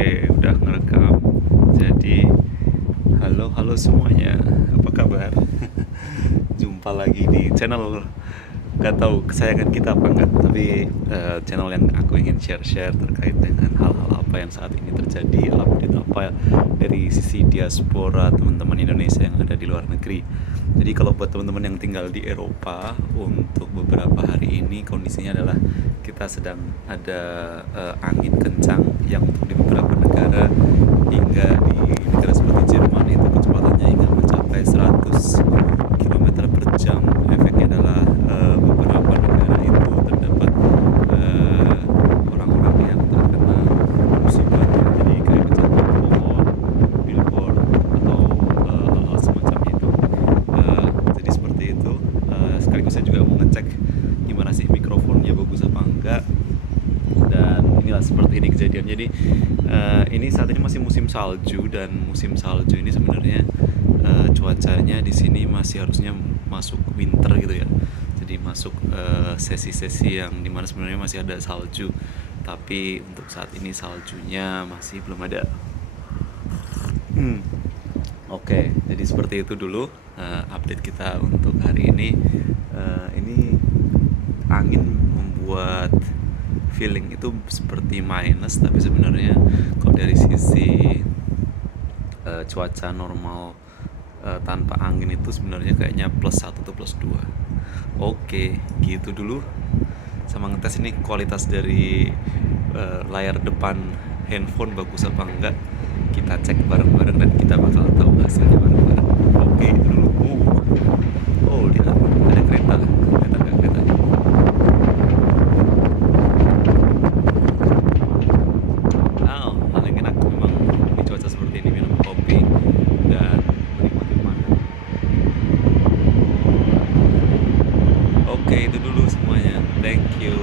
Oke, udah ngerekam. Jadi, halo semuanya. Apa kabar? Jumpa lagi di channel gak tahu kesayangan kita apa enggak, tapi channel yang aku ingin share-share terkait dengan hal-hal apa yang saat ini terjadi, update apa dari sisi diaspora teman-teman Indonesia yang ada di luar negeri. Jadi kalau buat teman-teman yang tinggal di Eropa, untuk beberapa hari ini kondisinya adalah kita sedang ada angin kencang yang untuk di beberapa negara, hingga di negara seperti Jerman itu kecepatannya hingga mencapai 100 kilometer per jam. Efeknya adalah beberapa negara itu terdapat orang-orang yang terkena musibahnya, jadi kayak kecelakaan pohon, billboard, atau hal-hal semacam itu. Jadi seperti itu. Sekaligus saya juga mau ngecek gimana sih mikrofonnya bagus apa enggak, dan inilah seperti ini kejadian. Jadi ini saat ini masih musim salju, dan musim salju ini sebenarnya cuacanya di sini masih harusnya masuk winter gitu ya. Jadi masuk sesi-sesi yang dimana sebenarnya masih ada salju, tapi untuk saat ini saljunya masih belum ada. Oke, jadi seperti itu dulu update kita untuk hari ini. Ini angin membuat feeling itu seperti minus, tapi sebenarnya kalau dari sisi cuaca normal tanpa angin itu sebenarnya kayaknya +1 atau +2. Oke, gitu dulu. Sama ngetes ini kualitas dari layar depan handphone bagus apa enggak. Kita cek bareng-bareng dan kita bakal tahu hasilnya bareng-bareng. Oke, itu dulu. Oh, lihat ada kereta. Kereta enggak kereta. Paling enak memang di cuaca seperti ini minum kopi dan menikmati pemandangan. Oke, itu dulu semuanya. Thank you.